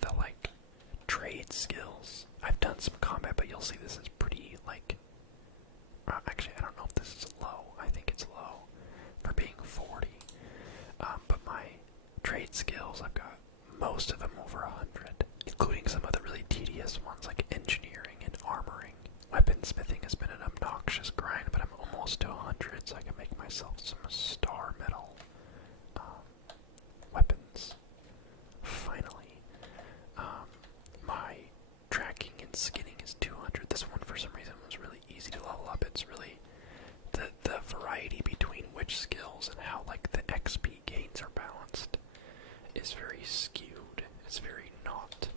the like trade skills. I've done some combat, but you'll see this is pretty like. Actually, I don't know if this is low. I think it's low for being 40. But my trade skills, I've got most of them over 100, including some of the really tedious ones like engineering and armoring. Weaponsmithing has been an obnoxious grind, but I'm almost to 100, so I can make myself some star metal weapons. Finally, my tracking and skinning is 200. This one, for some reason, was really easy to level up. It's really the variety between which skills and how like the XP gains are balanced is very skewed. It's very not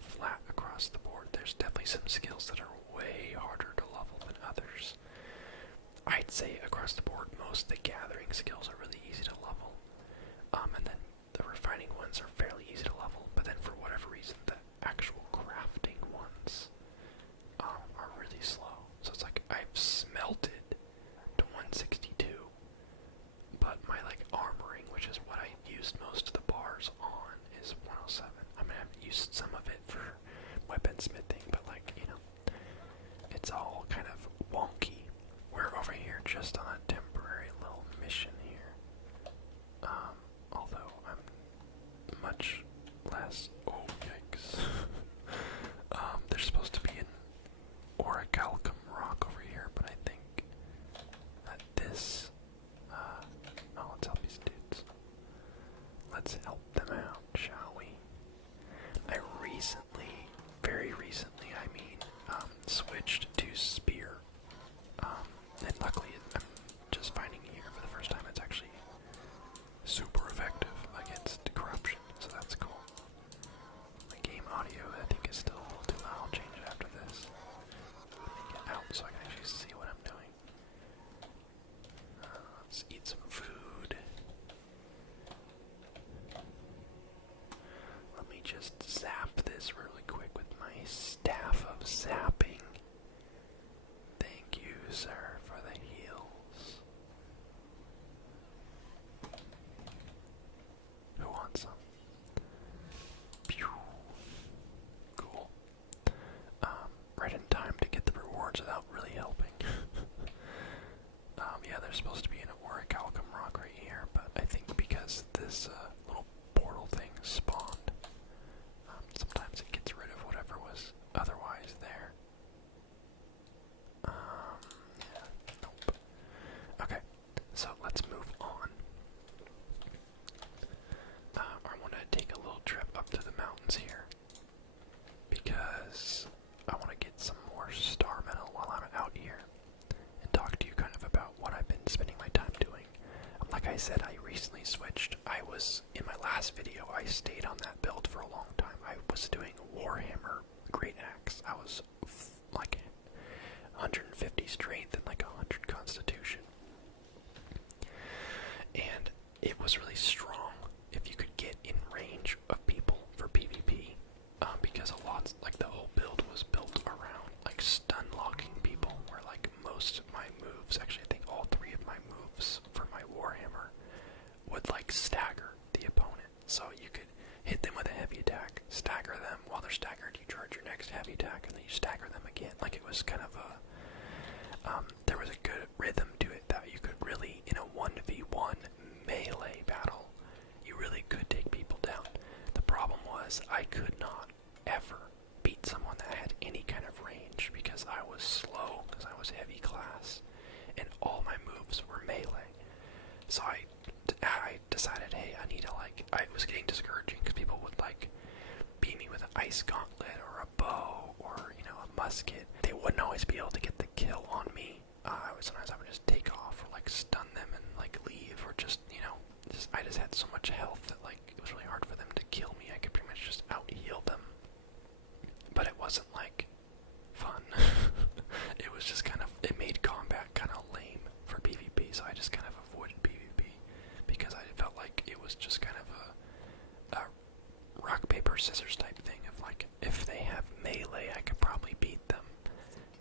flat across the board. There's definitely some skills that are way harder to level than others. I'd say across the board, most of the gathering skills are really easy to level. And then the refining ones are fairly easy to level, but then for whatever reason, the actual crafting ones are really slow. So it's like I've smelted to 162, but my like armoring, which is what I used most of the bars on, is 107. I mean, I've used some of it for weaponsmithing, but like, you know, it's all kind of wonky. We're over here just on a temporary little mission here. Although I'm much less. Oh, yikes. There's supposed to be an orichalcum rock over here, but I think that this. Let's help these dudes. Let's help them out, shall we? I recently, very recently, I mean, switched to spear. And luckily, I'm just finding here for the first time it's actually super effective against corruption, so that's cool. My game audio, I think, is still a little too loud. I'll change it after this. Let me get out so I can actually see what I'm doing. Let's eat some food. Let me just zap this really quick with my staff of zapping. Thank you, sir, for the heals. Who wants some? Pew. Cool. Right in time to get the rewards without really helping. Yeah, there's supposed to be an orichalcum rock right here, but I think because this little portal thing spawned, sometimes it gets rid of whatever was otherwise there. Yeah, nope. Okay, so let's move on. I want to take a little trip up to the mountains here because I want to get some more star metal while I'm out here and talk to you kind of about what I've been spending my time doing. Like I said, I recently switched. In my last video, I stayed on that build for a long time. I was doing Warhammer Great Axe. I was like 150 strength and like 100 constitution. And it was really strong if you could get in range of people for PvP. Because a lot, like the whole build was built around like stun locking people, where like most of my moves, actually I think all 3 of my moves for my Warhammer would like stagger the opponent. So you could hit them with a heavy attack, stagger them, while they're staggered you charge your next heavy attack, and then you stagger them again. Like it was kind of a, there was a good rhythm to it that you could really, in a 1v1 melee battle, you really could take people down. The problem was I could not ever beat someone that had any kind of range because I was slow, because I was heavy class, and all my moves were melee. So I decided, hey, I need to like, I was getting discouraging because people would like beat me with an ice gauntlet or a bow or, you know, a musket. They wouldn't always be able to get the kill on me. Sometimes I would just take off or like stun them and like leave, or just, you know, I just had so much health that like it was really hard for them to kill me. I could pretty much just out heal them, but it wasn't like fun. It was just kind of, it made combat kind of lame for PvP, so I just kind of avoided PvP because I felt like it was just kind of a rock paper scissors type thing of like, if they have melee I could probably beat them,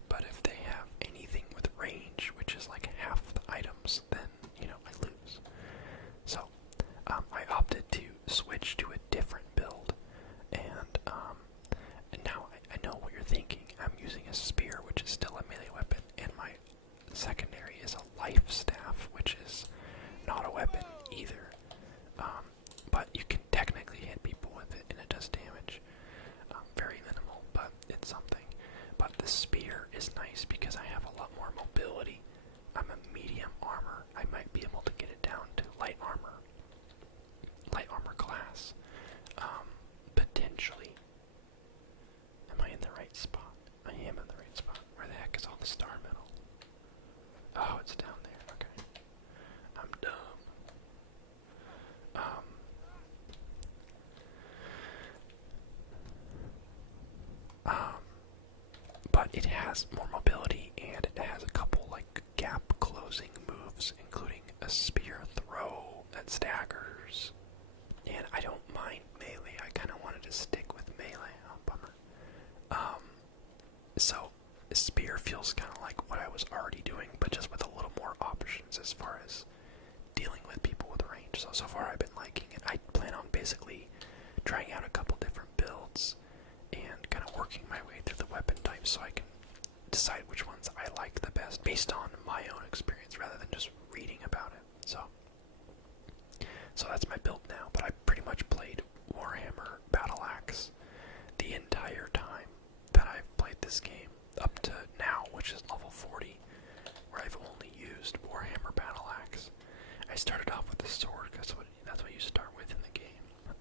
but if they have anything with range, which is like half the items, then, you know, I lose. So I opted to switch to a different build, and either. But you can technically hit people with it, and it does damage. Very minimal, but it's something. But the spear is nice because I have a lot more mobility. I'm a medium armor. I might be able to get it down to light armor. Light armor class. Potentially. Am I in the right spot? I am in the right spot. Where the heck is all the star metal? Oh, it's down there. Okay. I'm dumb. But it has more mobility, and it has a couple, like, gap closing moves, including a spear throw that staggers. And I don't mind melee. I kind of wanted to stick with melee. Oh, bummer. So, spear feels kind of like what I was already doing, but just with a little more options as far as dealing with people with range. So far I've been liking it. I plan on basically trying out a couple different builds and kind of working my way through the weapon types so I can decide which ones I like the best based on my own experience rather than just reading about it. So that's my build now, but I pretty much played Warhammer Battle Axe the entire time that I've played this game up to now, which is level 40, where I've only used Warhammer Battle Axe. I started off with the sword because that's what you start with in the game.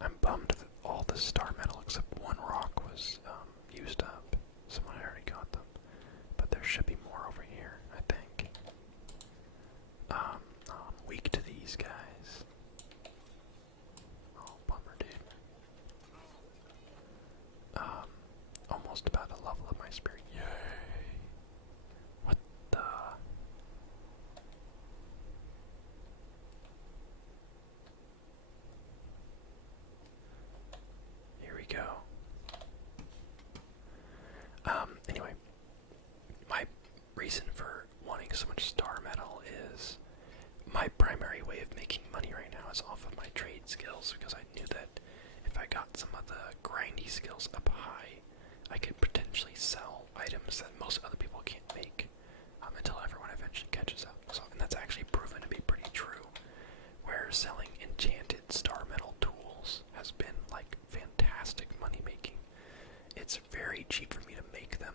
I'm bummed that all the star metal except one rock was used up. Someone already got them, but there should be more over here, I think. I'm weak to these guys. Oh, bummer, dude. Almost about to level up my spirit. Yay! What the? Here we go. Anyway, my reason for wanting so much star metal is my primary way of making money right now is off of my trade skills, because I knew that if I got some of the grindy skills up high, I could potentially sell items that most other people can't make until everyone eventually catches up. And that's actually proven to be pretty true, where selling enchanted star metal tools has been like fantastic money making. It's very cheap for me to make them.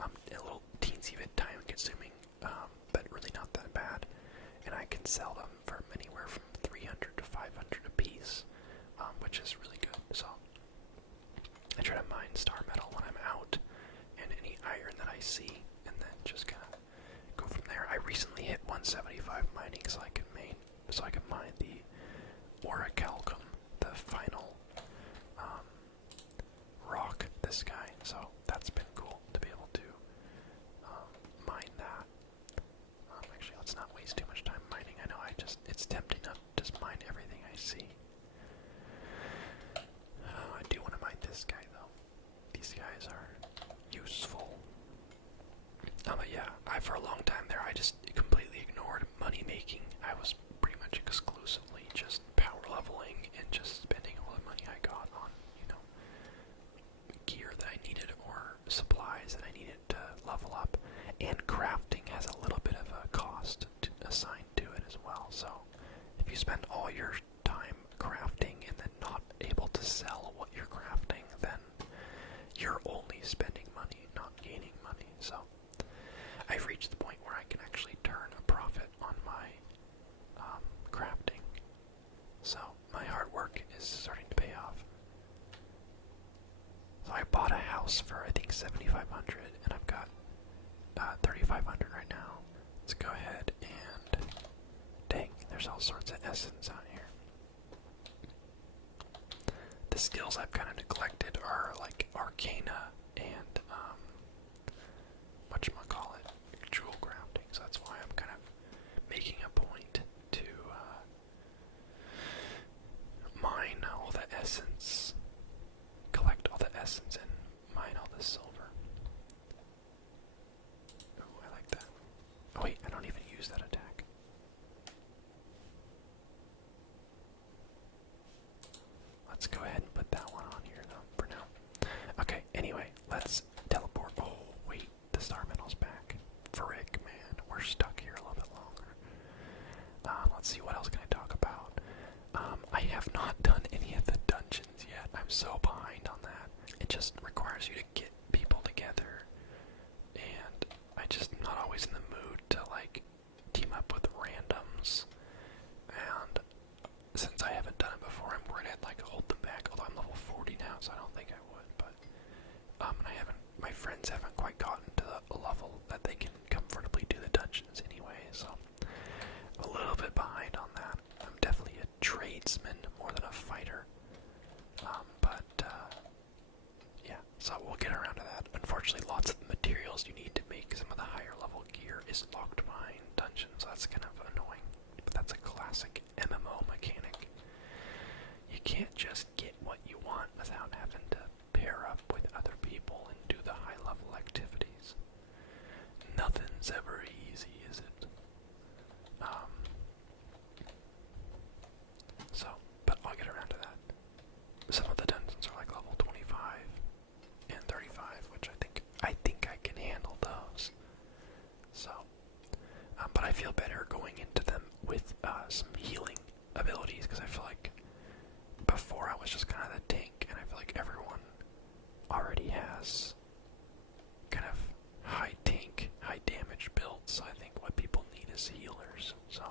A little teensy bit time consuming, but really not that bad. And I can sell them for anywhere from 300 to 500 a piece, which is really good. So I try to mine star metal when I'm out, and any iron that I see, and then just kind of go from there. I recently hit 175 mining, so I can mine the orichalcum, the final rock this guy. So that's been cool to be able to mine that. Actually, let's not waste too much time mining. I know it's tempting to just mine everything I see. I do want to mine this guy though. These guys are useful. But yeah, for a long time there, I just completely ignored money making. I was pretty much exclusively just power leveling and just spending all the money I got on, gear that I needed or supplies that I needed to level up. And crafting has a little bit of a cost assigned to it as well. So if you spend all your time crafting and then not able to sell what you're crafting, then you're only spending money, not gaining money. So I've reached the point where I can actually turn a profit on my crafting. So my hard work is starting to pay off. So I bought a house for I think $7,500, and I've got $3,500 right now. Let's go ahead and dang, there's all sorts of essence out here. The skills I've kind of neglected are like Arcana and whatchamacallit, jewel crafting. So that's why I'm kind of making a point to mine all the essence, collect all the essence, and mine all the silver. Ooh, I like that. Oh wait, I don't even use that attack. Let's go ahead and put that one on here though, for now. Okay, anyway, let's teleport. Oh wait, the star metal's back. Frick, man, we're stuck here a little bit longer. it just requires you to get people together, and I just not always in the mood to like team up with randoms. And since I haven't done it before, I'm worried I'd like hold them back. Although I'm level 40 now, so I don't think I would. But and my friends haven't quite gotten to the level that they can comfortably do the dungeons anyway. So I'm a little bit behind on that. I'm definitely a tradesman more than a fighter. Yeah, so we'll get around to that. Unfortunately, lots of the materials you need to make some of the higher level gear is locked behind dungeons, so that's kind of annoying. But that's a classic MMO mechanic. You can't just get what you want without having to pair up with other people and do the high level activities. Nothing's ever easy, is it? But I'll get around to that. Some of the dungeons are like level 25 and 35, which I think I can handle those. So, but I feel better going into them with some healing abilities, because I feel like before I was just kind of the tank, and I feel like everyone already has kind of high tank, high damage builds, so I think what people need is healers. So,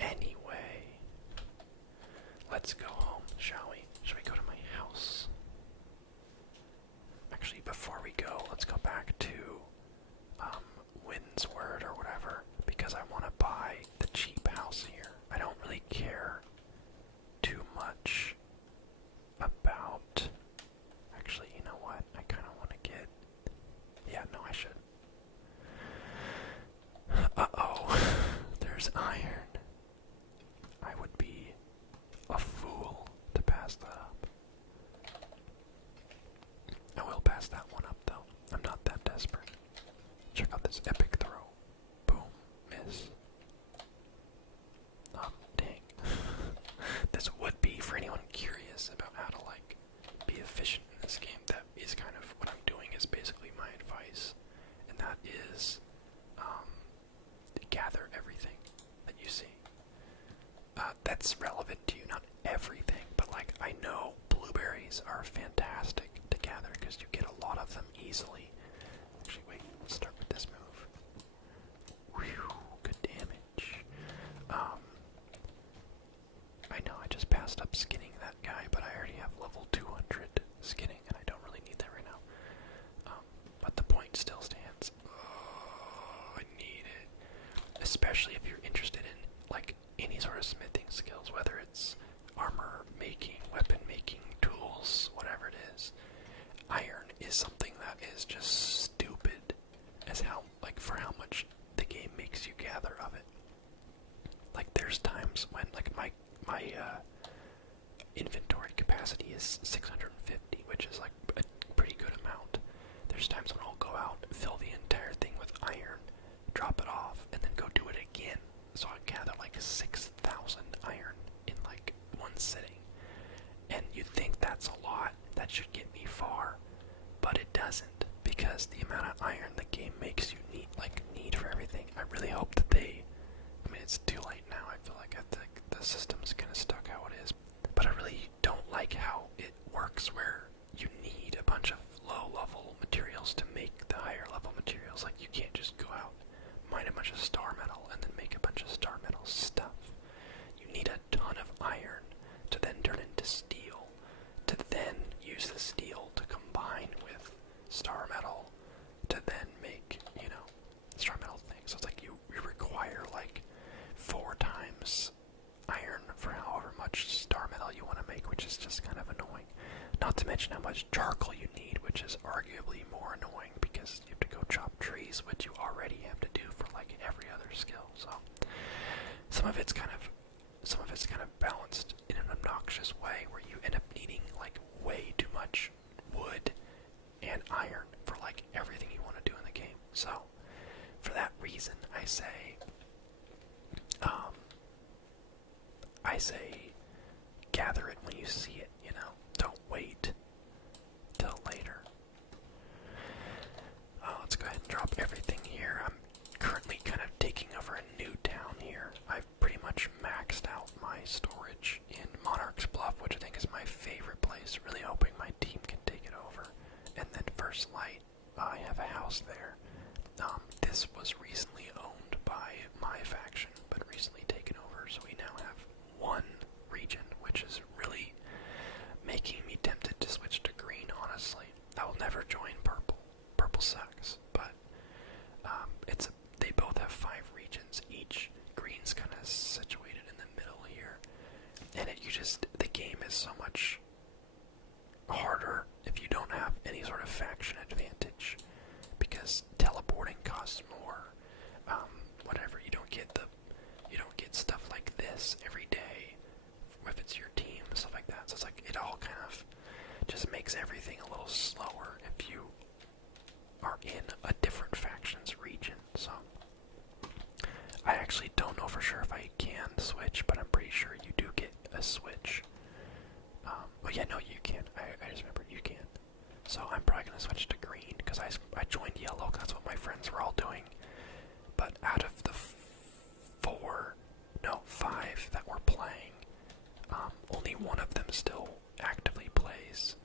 anyway, let's go home, shall we? Shall we go to my house? Actually, before we go, let's go back to Windsward or whatever, because I want to buy the cheap house here. I don't really care too much about... Actually, you know what? I kind of want to get... Yeah, no, I should. Uh-oh. There's iron. I would be a fool to pass that up. I will pass that one up, though. I'm not that desperate. Check out this epic throw. Boom. Miss. Dang. This would be, for anyone curious about how to, like, be efficient in this game, that is kind of what I'm doing, is basically my advice. And that is, gather everything that you see. That's relevant to you, not everything, but like, I know blueberries are fantastic to gather because you get a lot of them easily. Actually, wait, let's start with this move. Whew, good damage. I know I just passed up skinning that guy, but I already have level 200 skinning, and I don't really need that right now. But the point still stands. Oh, I need it. Especially if you're interested in, like, any sort of smithing skills, whether it's armor making, weapon making, tools, whatever it is. Iron is something that is just stupid as how, like, for how much the game makes you gather of it. Like, there's times when, like, my inventory capacity is 650, which is, like, a pretty good amount. There's times when I'll go out, fill the entire thing with iron, drop it off, and then go do it again. So I gather like 6,000 iron in like one sitting. And you think that's a lot, that should get me far, but it doesn't, because the amount of iron the game makes you need for everything. I really hope that I mean, it's too late now. I feel like the system's kind of stuck how it is, but I really don't like how it works where you need a bunch of low level materials to make the higher level materials. Like, you can't just go out, mine a bunch of star metal, and then make a bunch of star metal stuff. You need a ton of iron to then turn into steel, to then use the steel to combine with star metal, to then make, star metal things. So it's like you require like 4 times iron for however much star metal you want to make, which is just kind of annoying. Not to mention how much charcoal you need, which is arguably more annoying because you have to go chop trees, which you already have to do for like every other skill. So some of it's kind of balanced in an obnoxious way where you end up needing like way too much wood and iron for like everything you want to do in the game. So for that reason, I say gather it when you see it, Don't wait till later. Let's go ahead and drop everything here. I'm currently kind of taking over a new town here. I've pretty much maxed out my storage in Monarch's Bluff, which I think is my favorite place First Light. I have a house there. This was recently owned by my faction, but recently taken over, so we now have one region, which is really making me tempted to switch to green, honestly. I will never join purple. Purple sucks, but they both have 5 regions each. Green's kind of situated in the middle here, and the game is so much harder if you don't have any sort of faction advantage, because teleporting costs more. Whatever, you don't get stuff like this every day if it's your team, stuff like that. So it's like it all kind of just makes everything a little slower if you are in a different faction's region. So I actually don't know for sure if I can switch, but I'm pretty sure you do get a switch. Oh yeah, no, you can. I just remembered you can. So I'm probably going to switch to green, because I joined yellow, because that's what my friends were all doing. But out of the 5 that we're playing, only one of them still actively plays,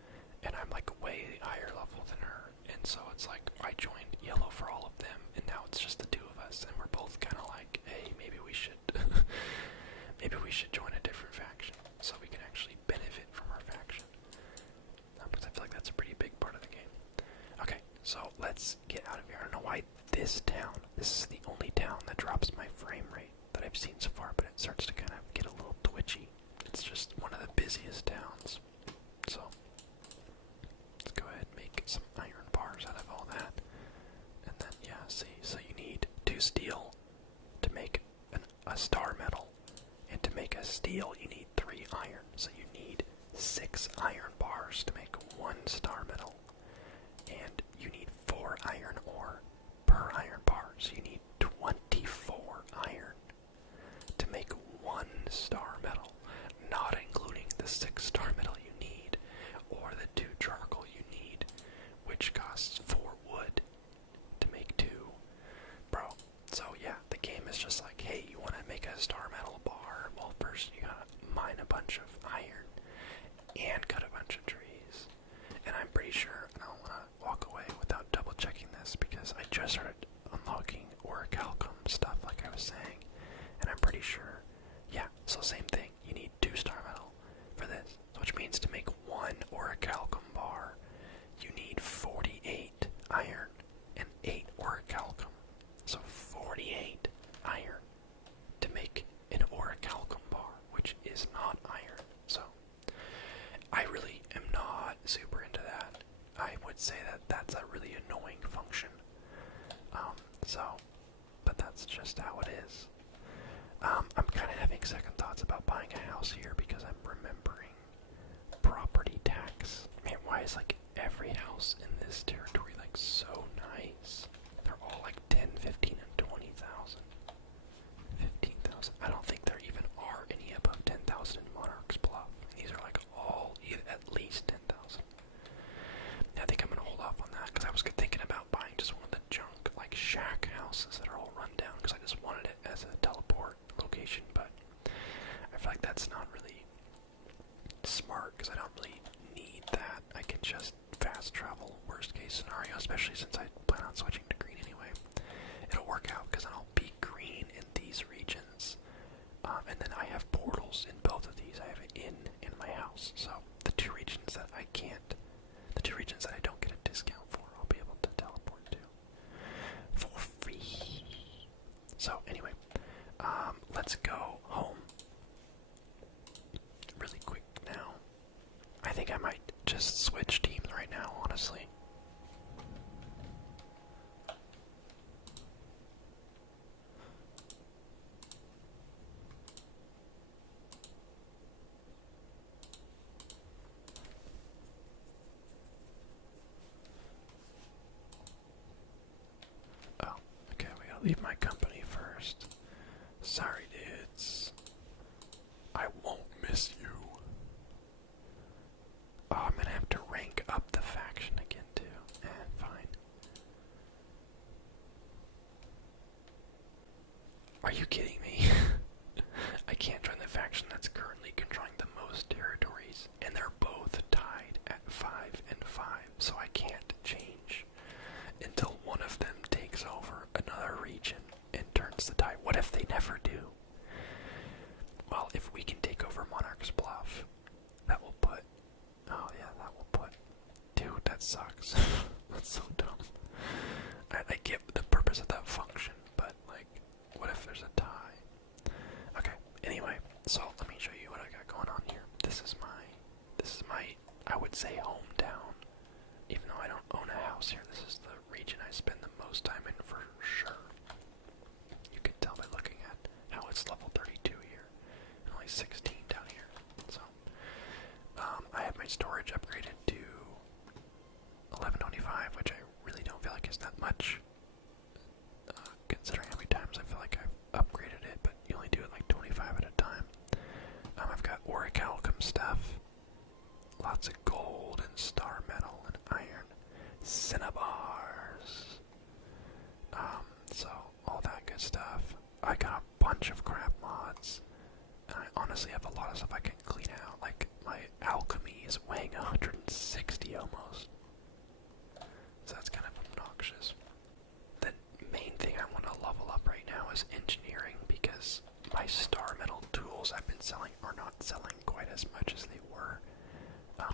and I'm like way higher level than her, and so it's like I joined yellow for all of them, and now it's just the 2 of us, and we're both kind of like, hey, maybe we should join a different faction, so we can actually benefit from our faction, because I feel like that's a pretty big part of the game. Okay, so let's get out of here. I don't know why this is the only town that drops my frame rate that I've seen so far, but it starts to kind of get a little twitchy. It's just one of the busiest towns. So let's go ahead and make some iron bars out of all that. And then, yeah, see, so you need 2 steel to make a star metal. And to make a steel, you need 3 iron. So you need 6 iron bars to make 1 star metal. And you need 4 iron ore per iron bar. So you need 24 iron to make 1 star metal, not including the 6 star metal you need, or the 2 charcoal you need, which costs 4 wood to make 2. Bro, so yeah, the game is just like, hey, you want to make a star metal bar? Well, first you gotta mine a bunch of iron and cut a bunch of trees. And I'm pretty sure, and I don't want to walk away without double checking this, because I just started unlocking orichalcum stuff like I was saying, and I'm pretty sure, yeah, so same thing, you need 2 star metal for this, which means to make 1 orichalcum bar, you need 48 iron and 8 orichalcum, so 48 iron to make an orichalcum bar, which is not iron. So I really am not super into that. I would say that that's a really annoying function. But that's just how it is. I'm kind of having second thoughts about buying a house here, because I'm remembering property tax. Man, why is like every house in this territory like so nice? They're all like 10, 15, and 20,000. 15,000. I don't think there even are any above 10,000 in Monarch's Bluff. These are like all at least 10,000. I think I'm gonna hold off on that, because I was thinking about buying just one of the junk like shack houses that are all run down, because I just wanted it as a teleport location, but I feel like that's not really smart, because I don't really need that. I can just fast travel, worst case scenario, especially since I plan on switching to green anyway. It'll work out, because I'll be green in these regions, and then I have portals in both of these. I have an inn in my house, so the 2 regions that I don't get a discount for, I'll be able to teleport to for free. So anyway, let's go home really quick now. I think I might just switch teams right now, honestly. Oh, okay, we gotta leave my company first. Sorry, dudes. I won't miss you. Oh, I'm gonna have to rank up the faction again, that sucks. That's so dumb. I get the purpose of that function, but like, what if there's a tie? Okay. Anyway, so let me show you what I got going on here. This is my, I would say, hometown. Even though I don't own a house here, this is the region I spend the most time in for sure. You can tell by looking at how it's level 32 here, and only 16 down here. So, I have my storage upgraded to 1125, which I really don't feel like is that much, considering how many times I feel like I've upgraded it, but you only do it like 25 at a time. I've got orichalcum stuff, lots of gold and star metal and iron, cinnabars, so all that good stuff. I got a bunch of crap mods, and I honestly have a lot of stuff I can clean out. Like, my alchemy is weighing 160 almost, so that's kind of obnoxious. The main thing I want to level up right now is engineering, because my star metal tools I've been selling are not selling quite as much as they were,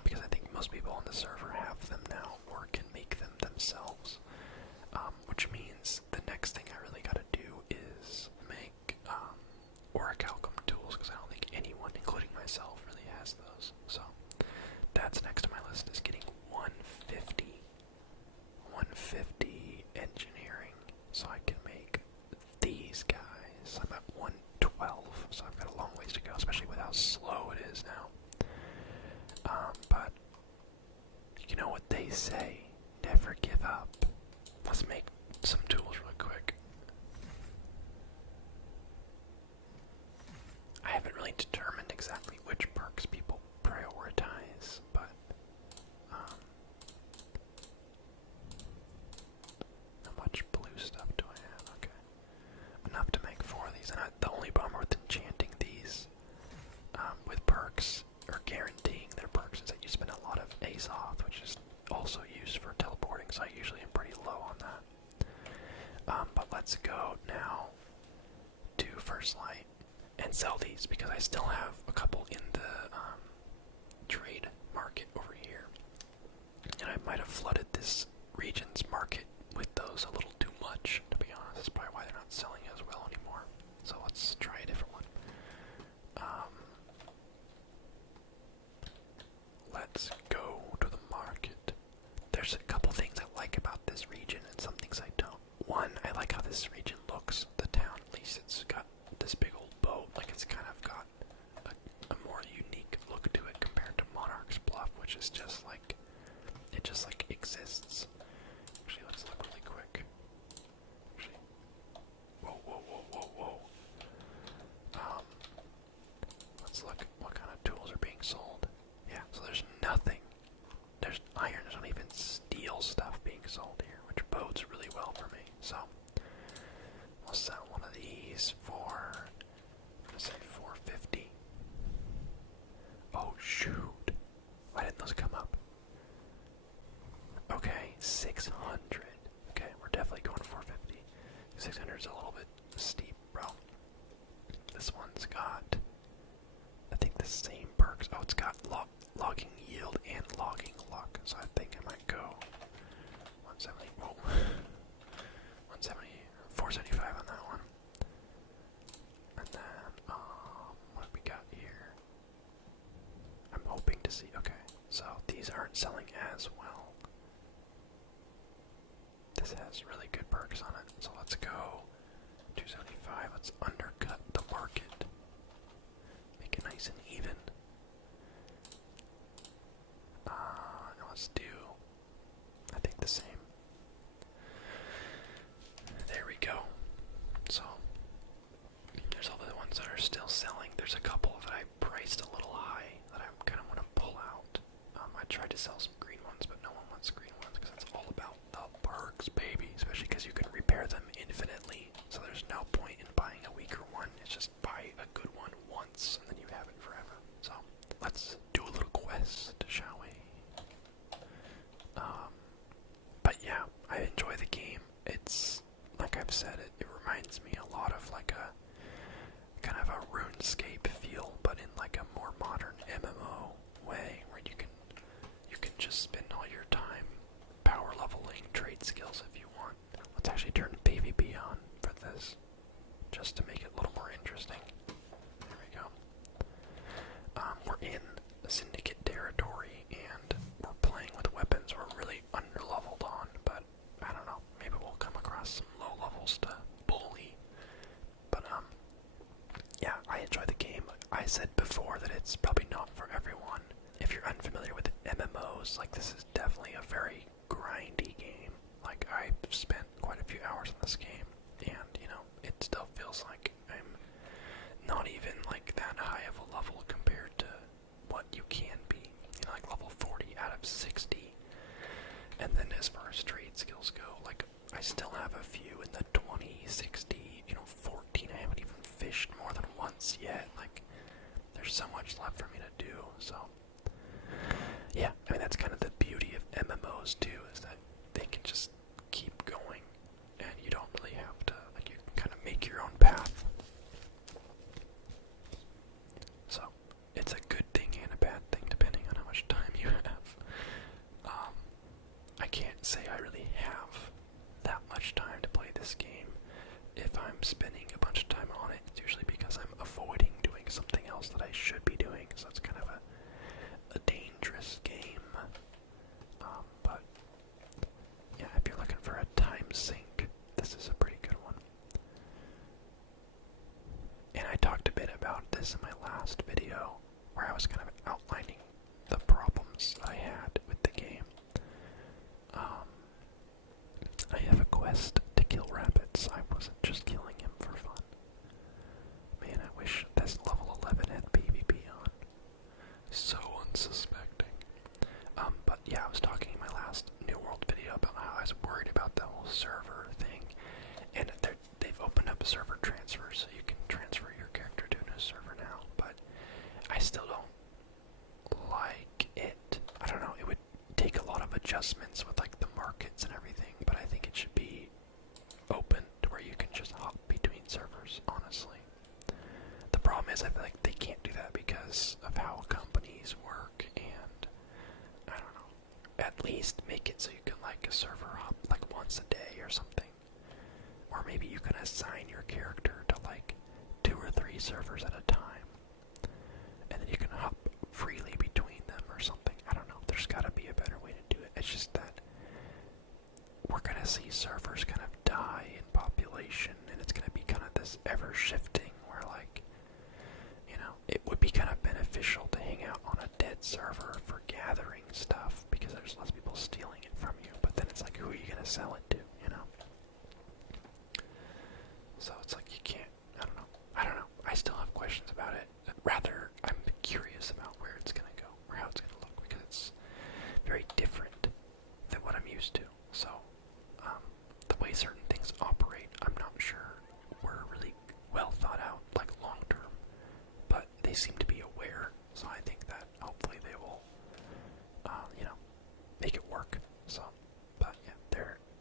because I think most people on the server have them now or can make them themselves, which means the next thing I really gotta do is make orichalcum tools, because I don't think anyone, including myself, really has those. So that's next on my list, is getting 150 engineering, so I can make these guys. I'm at 112, so I've got a long ways to go, especially with how slow it is now. But you know what they say, never give up. Let's make some tools really quick. I haven't really determined exactly which perks people prioritize, but how much blue stuff do I have? Okay, enough to make 4 of these. And the only bummer with enchanting these with perks, or guaranteeing their perks, is that you spend a lot of Azoth, which is also used for teleporting, so I usually am pretty low on that. But let's go now to First Light and sell these, because I still have a couple in the trade market over here, and I might have flooded this region's market with those a little too much, to be honest. That's probably why they're not selling as well anymore. So let's try a different one. Let's go to the market. There's a couple things I like about this region and some things I don't. One, I like how this region looks. The town, at least, it's got this big old boat. Like, it's kind of got a more unique look to it compared to Monarch's Bluff, which is just like, it just like exists. Actually, let's look really quick. Actually, whoa. Let's look what kind of tools are being sold. Yeah, so there's nothing. There's iron, there's not even steel stuff being sold here, which bodes really well for me. So, we'll sell one of these for, let's say, 450. Oh, shoot. Why didn't those come up? Okay, 600. Okay, we're definitely going 450. 600 is a little bit steep, bro. This one's got, I think, the same perks. Oh, it's got logging yield and logging luck, so I think I might go 170. Whoa. 170, 475 on that one. And then, what have we got here? I'm hoping to see, okay, so these aren't selling as well. This has really good perks on it, so let's go 275. Let's undercut the market. Make it nice and even. Now let's do, I think, the same. There we go. So, there's all the ones that are still selling. There's a couple that I priced a little high that I kind of want to pull out. I tried to sell some green ones, but no one wants green ones because it's all about the perks, baby. Especially because you can repair them infinitely. So there's no point in buying a weaker one. It's just buy a good one once and then you have it forever. So let's do a little quest, shall we? But yeah, I enjoy the game. It's, like I've said, it reminds me a lot of like a kind of a RuneScape feel, but in like a more modern MMO way, where you can just spend all your time skills if you want. Let's actually turn PvP on for this, just to make it a little more interesting. There we go. We're in Syndicate territory, and we're playing with weapons we're really under-leveled on, but I don't know, maybe we'll come across some low levels to bully. But, yeah, I enjoy the game. I said before that it's probably not for everyone. If you're unfamiliar with MMOs, like, this is definitely a very grindy game. Like, I've spent quite a few hours in this game, and, you know, it still feels like I'm not even, like, that high of a level compared to what you can be. You know, like, level 40 out of 60. And then as far as trade skills go, like, I still have a few in the 20, 60, you know, 14. I haven't even fished more than once yet. Like, there's so much left for me to do, so. Yeah, I mean, that's kind of the beauty of MMOs, too, is that they can just keep going, and you don't really have to, like, you can kind of make your own path. So, it's a good thing and a bad thing, depending on how much time you have. I can't say I really have that much time to play this game. If I'm spending a bunch of time on it, it's usually because I'm avoiding doing something else that I should be doing, so it's kind of a dangerous game. But, yeah, if you're looking for a time sink, this is a pretty good one. And I talked a bit about this in my last video, where I was kind of outlining the problems I had with the game. I have a quest to kill rabbits. I wasn't just killing him for fun. Man, I wish this level 11 had PvP on. So unsuspecting. But yeah, I was talking in my last New World video about how I was worried about the whole server thing. And they've opened up a server transfer, so you can transfer your character to a new server now. But I still don't like it. I don't know, it would take a lot of adjustments with like the markets and everything, but I think it should be open to where you can just hop between servers, honestly. The problem is I feel like they can't do that because of how companies work, and I don't know, at least make it so you can like a server hop like once a day or something. Or maybe you can assign your character to like 2 or 3 servers at a time, and then you can hop freely between them or something. I don't know, there's gotta be a better way to do it. It's just that we're gonna see servers kind of die in population, and it's gonna be kind of this ever-shifting where, like, you know, it would be kind of beneficial to hang out on a dead server for gathering stuff because there's less people stealing it from you, but then it's like, who are you gonna sell it to, you know? So it's like you can't, I don't know, I still have questions about it. Rather, I'm curious about where it's gonna go, or how it's gonna look, because it's very different than what I'm used to. So, the way certain things operate, I'm not sure were really well thought out, like long term, but they seem to be aware, so I think that hopefully they will, you know, make it work. So, but yeah,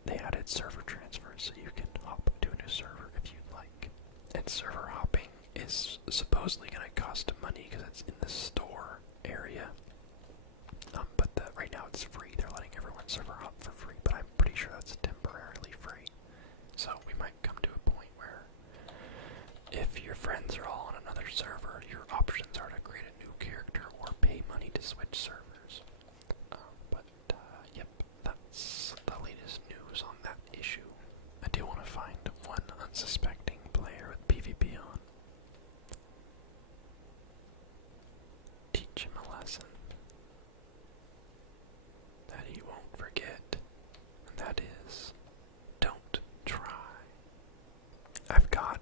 they added server transfers, so you can hop to a new server if you'd like. And server hopping is supposedly going to cost money because it's in the store area. But right now it's free. They're letting everyone server hop for free, but I'm pretty sure that's temporarily free. So we might come to a point where if your friends are all on another server, your options are to create a new character or pay money to switch servers. Yep, that's the latest news on that issue. I do want to find one unsuspecting player with PvP on. Teach him a lesson that he won't forget, and that is, don't try. I've got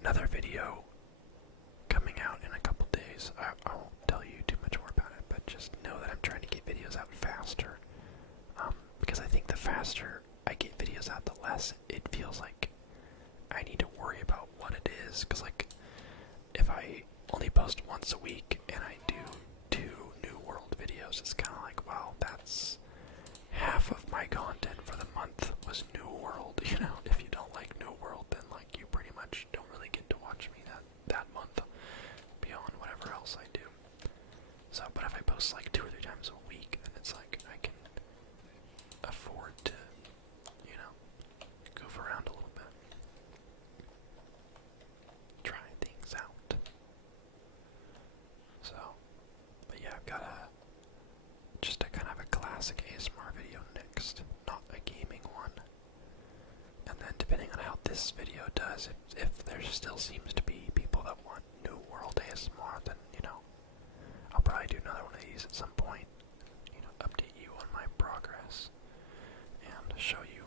another video coming out in a couple days. I won't tell you too much more about it, but just know that I'm trying to get videos out faster. Because I think the faster I get videos out, the less it feels like I need to worry about what it is. Because, like, if I only post once a week and I do 2 New World videos, it's kind of like, wow, that's half of my content for the month was New World. You know, if you don't like New World, then, like, you pretty much don't really get to watch me that month beyond whatever else I do. So, but if I post like 2 or 3 times a week, then it's like I can afford to this video does. If there still seems to be people that want New World ASMR, then, you know, I'll probably do another one of these at some point. You know, update you on my progress and show you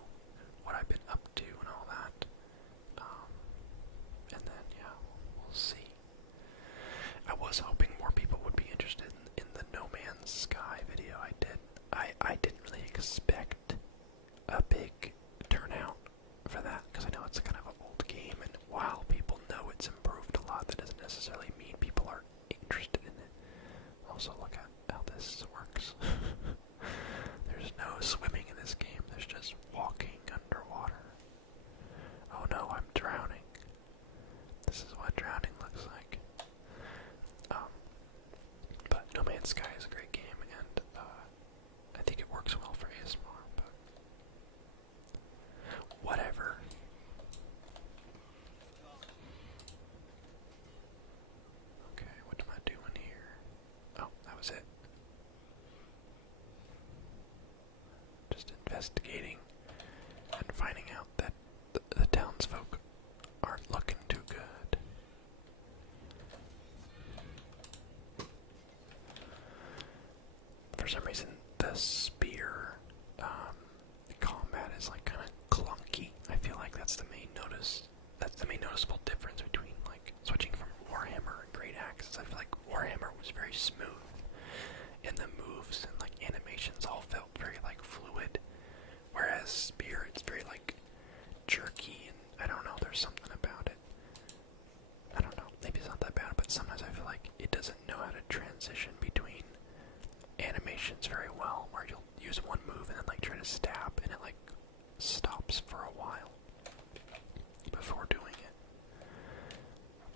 what I've been up to and all that. And then, yeah, we'll see. I was hoping more people would be interested in the No Man's Sky video I did. I didn't really expect a big turnout for that, because I know it's kind of an old game, and while people know it's improved a lot, that doesn't necessarily mean people are interested in it. Also, look at how this works. There's no swimming in this game, there's just walking underwater. Oh no, I'm drowning. This is what drowning looks like. But No Man's Sky is a great game, and I think it works well for ASMR, but whatever. Okay, what am I doing here? Oh, that was it. Just investigating and finding out that the townsfolk aren't looking too good. For some reason, the spear combat is like kind of clunky. I feel like that's the main noticeable difference between like switching from Warhammer and Great Axes. I feel like Warhammer was very smooth, and the moves and like animations all felt very like fluid, whereas spear, it's very like jerky, and I don't know, there's something about it. I don't know, maybe it's not that bad, but sometimes I feel like it doesn't know how to transition between animations very well, where you'll use one move and then like try to stab, and it like stops for a while before doing it.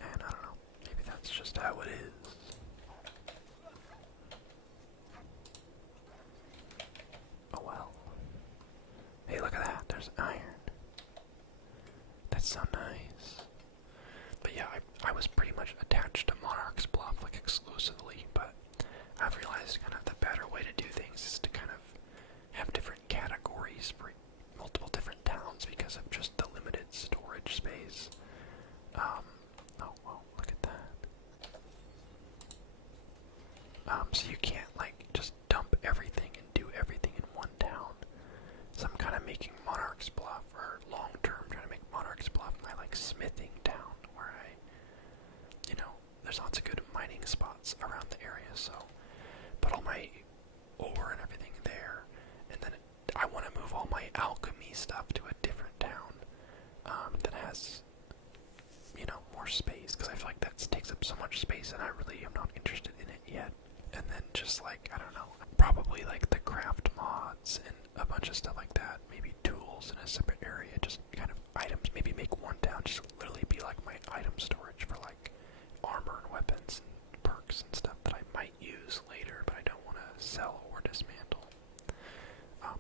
And I don't know, maybe that's just how it is. Oh well. Hey, look at that, there's iron. That's so nice. But yeah, I was pretty much attached to Monarch's Bluff, like exclusively, but I've realized kind of the better way to do things is to kind of have different categories for multiple different towns because of just the limited storage space. Oh, well, look at that. So you can't, like, just dump everything and do everything in one town. So I'm kind of making Monarch's Bluff, or long-term trying to make Monarch's Bluff my, like, smithing town, where you know, there's lots of good mining spots around the area, so put all my ore and everything there, and then I want to move all my alchemy stuff to a different town that has, you know, more space, because I feel like that takes up so much space, and I really am not interested in it yet. And then just like, I don't know, probably like the craft mods and a bunch of stuff like that, maybe tools in a separate area, just kind of items, maybe make one town just literally be like my item storage for like armor and weapons and perks and stuff that I might use later, but I don't want to sell or dismantle.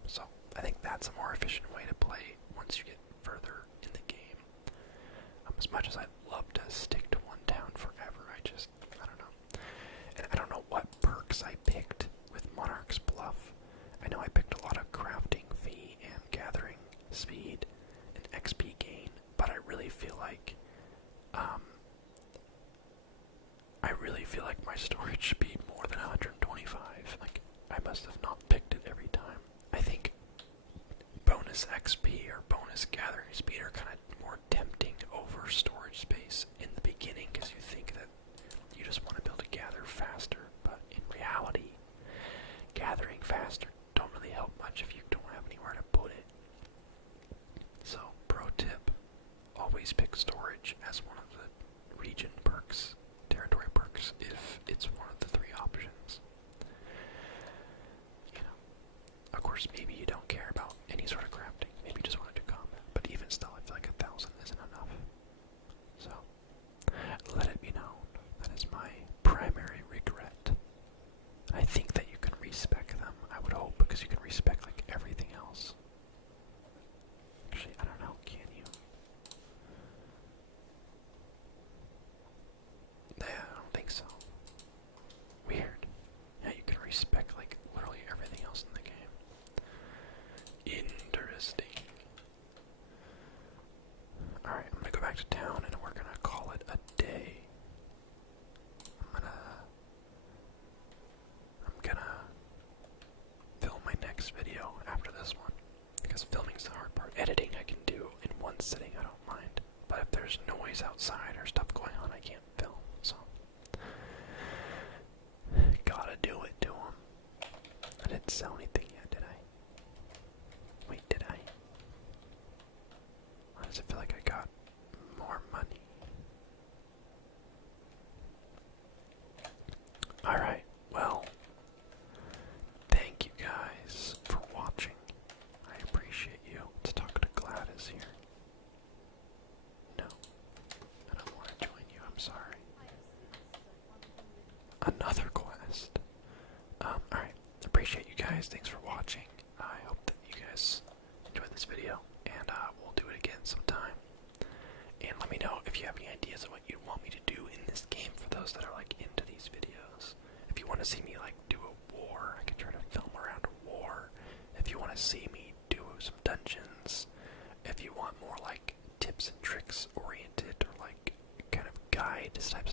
So I think that's a more efficient way to play once you get further in the game. As much as I'd love to stick to one town forever, I don't know. And I don't know what perks I picked with Monarch's Bluff. I know I picked a lot of crafting fee and gathering speed and XP gain, but I really feel like my storage should be more than 125. Like, I must have not picked it every time. I think bonus XP or bonus gathering speed are kind of more tempting over storage space in the beginning, because you think that you just want to be able to gather faster, but in reality, gathering faster don't really help much if you don't have anywhere to put it. So, pro tip, always pick storage as one of the region perks, territory perks, if it's one of the three options. You know, of course, maybe you don't care about any sort of crafting, maybe you just want to do combat, but even still, I feel like 1,000 isn't enough. So, let it be known, that is my primary regret. I think that you can respec them, I would hope, because you can respec like everything else. Actually, I don't know, can you? Yeah, I don't think so. Weird. Yeah, you can respec like literally everything else in the game. Interesting. editing I can do in one sitting, I don't mind. But if there's noise outside or stuff going on, I can't film, so. Gotta do it to him. I didn't sell anything yet, did I? Wait, did I? Why does it feel like I got more money? Alright, well, thank you guys for watching. I appreciate you. Let's talk to Gladys here. No, I don't want to join you, I'm sorry. Another quest. Alright, appreciate you guys. Thanks for watching. I hope that you guys enjoyed this video, and we'll do it again sometime. And let me know if you have any ideas of what you'd want me to do in this game for those that are like into these videos. If you want to see me like do a war, I can try to film around a war. If you want to see me do some dungeons, if you want more like tips and tricks oriented or like kind of guide type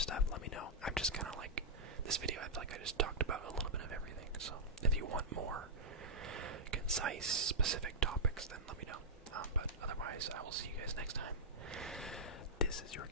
stuff, let me know. I'm just kind of like, this video I feel like I just talked about a little bit of everything, so if you want more concise, specific topics, then let me know. But otherwise, I will see you guys next time. This is your